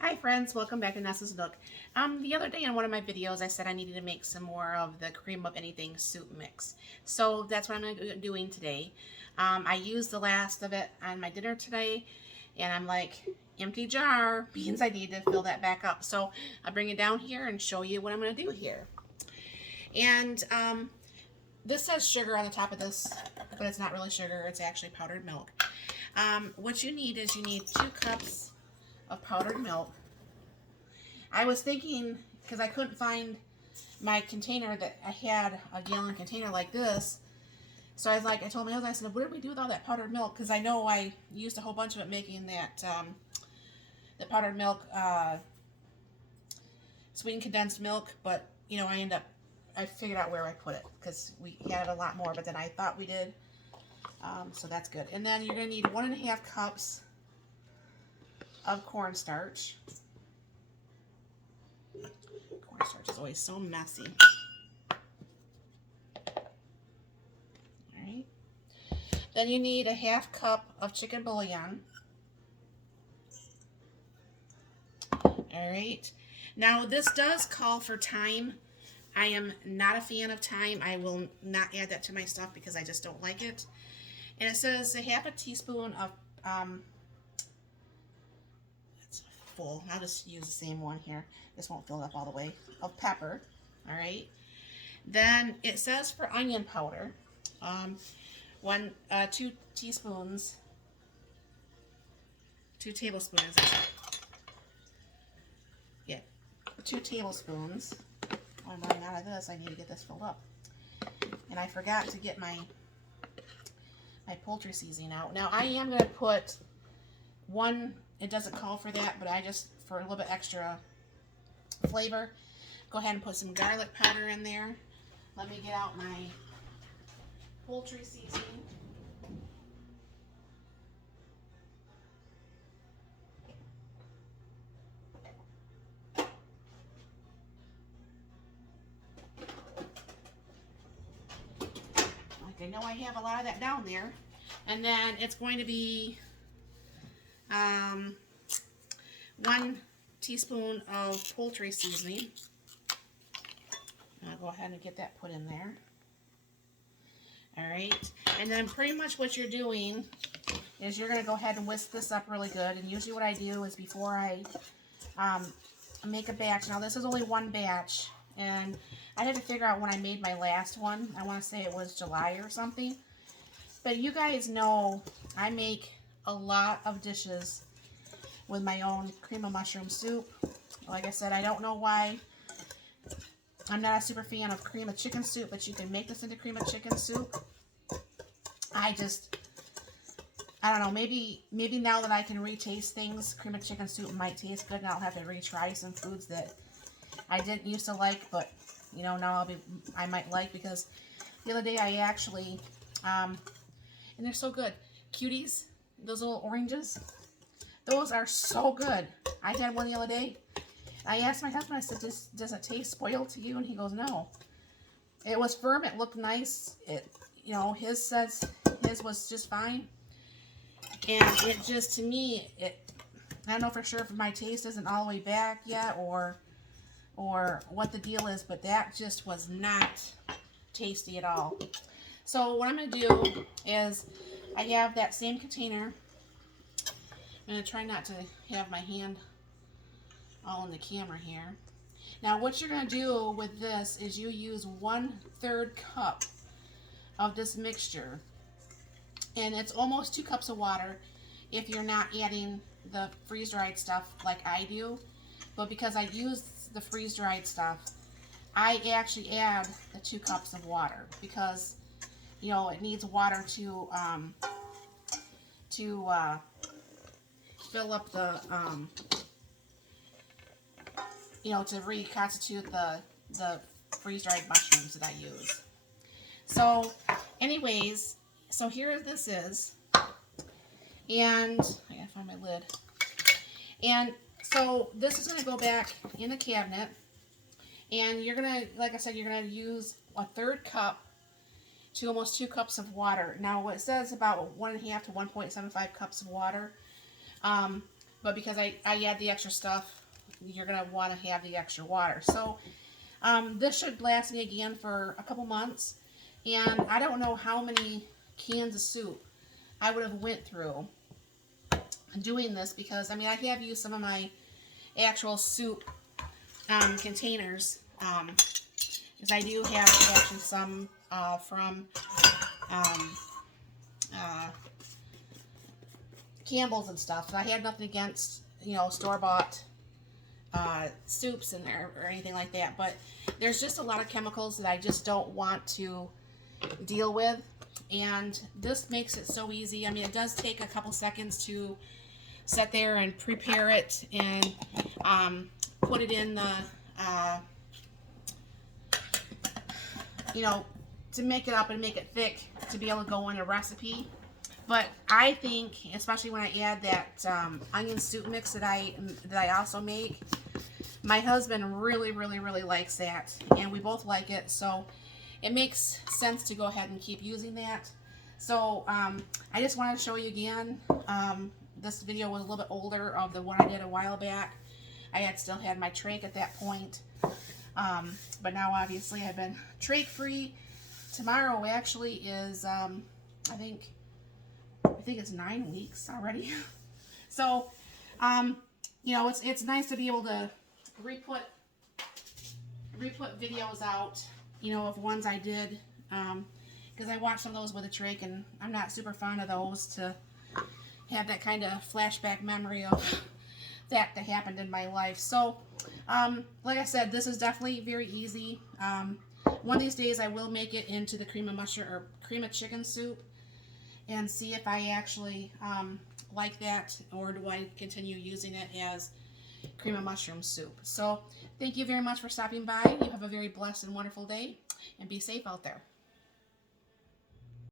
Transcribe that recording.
Hi friends, welcome back to Nessa's Nook. The other day in one of my videos I said I needed to make some more of the cream of anything soup mix. So that's what I'm doing today. I used the last of it on my dinner today and I'm like, empty jar, means I need to fill that back up. So I'll bring it down here and show you what I'm going to do here. And this says sugar on the top of this, but it's not really sugar, it's actually powdered milk. What you need is 2 cups of powdered milk. I was thinking, because I couldn't find my container that I had a gallon container like this, so I was like, I told my husband, I said, what did we do with all that powdered milk? Because I know I used a whole bunch of it making that the powdered milk, sweetened condensed milk, but you know, I figured out where I put it because we had a lot more, but than I thought we did. So that's good. And then you're going to need 1.5 cups of cornstarch. Cornstarch is always so messy. Alright. Then you need 1/2 cup of chicken bouillon. Alright. Now this does call for thyme. I am not a fan of thyme. I will not add that to my stuff because I just don't like it. And it says 1/2 teaspoon of that's full. I'll just use the same one here. This won't fill it up all the way. Of pepper. All right. Then it says for onion powder, 2 teaspoons, 2 tablespoons. Yeah, 2 tablespoons. Oh, I'm running out of this. I need to get this filled up. And I forgot to get my poultry seasoning out. Now I am going to put one, it doesn't call for that, but I just, for a little bit extra flavor, go ahead and put some garlic powder in there. Let me get out my poultry seasoning. I know I have a lot of that down there. And then it's going to be 1 teaspoon of poultry seasoning. I'll go ahead and get that put in there. Alright, and then pretty much what you're doing is you're going to go ahead and whisk this up really good. And usually what I do is before I make a batch, now this is only one batch, and I had to figure out when I made my last one. I want to say it was July or something. But you guys know I make a lot of dishes with my own cream of mushroom soup. Like I said, I don't know why I'm not a super fan of cream of chicken soup, but you can make this into cream of chicken soup. I don't know, maybe now that I can retaste things, cream of chicken soup might taste good and I'll have to retry some foods that I didn't used to like, but you know, now I might like, because the other day I actually, and they're so good, cuties, those little oranges, those are so good. I had one the other day. I asked my husband, I said, does it taste spoiled to you? And he goes, no. It was firm, it looked nice, you know, his says his was just fine. And it just, to me, I don't know for sure if my taste isn't all the way back yet, or what the deal is, but that just was not tasty at all. So what I'm going to do is, I have that same container. I'm going to try not to have my hand all in the camera here. Now what you're going to do with this is you use 1/3 cup of this mixture, and it's almost 2 cups of water if you're not adding the freeze-dried stuff like I do. But because I use the freeze-dried stuff, I actually add the 2 cups of water because, you know, it needs water to fill up the, you know, to reconstitute the freeze-dried mushrooms that I use. So, anyways, so here this is, and I gotta find my lid. And so this is going to go back in the cabinet, and you're going to, like I said, you're going to use 1/3 cup to almost 2 cups of water. Now, it says about 1.5 to 1.75 cups of water. but because I add the extra stuff, you're going to want to have the extra water. So this should last me again for a couple months, and I don't know how many cans of soup I would have went through doing this, because I mean I have used some of my actual soup containers, because I do have actually some from Campbell's and stuff. So I had nothing against, you know, store-bought soups in there or anything like that, but there's just a lot of chemicals that I just don't want to deal with, and this makes it so easy. I mean, it does take a couple seconds to sit there and prepare it and put it in the you know, to make it up and make it thick to be able to go in a recipe. But I think, especially when I add that onion soup mix that I also make, my husband really likes that, and we both like it, so it makes sense to go ahead and keep using that. So I just wanted to show you again. This video was a little bit older of the one I did a while back. I had still had my trach at that point, but now obviously I've been trach free. Tomorrow actually is I think it's 9 weeks already. So you know, it's nice to be able to re-put videos out, you know, of ones I did, because I watched some of those with a trach, and I'm not super fond of those, to have that kind of flashback memory of that happened in my life. So like I said, this is definitely very easy. One of these days I will make it into the cream of mushroom or cream of chicken soup and see if I actually like that, or do I continue using it as cream of mushroom soup. So thank you very much for stopping by. You have a very blessed and wonderful day, and be safe out there.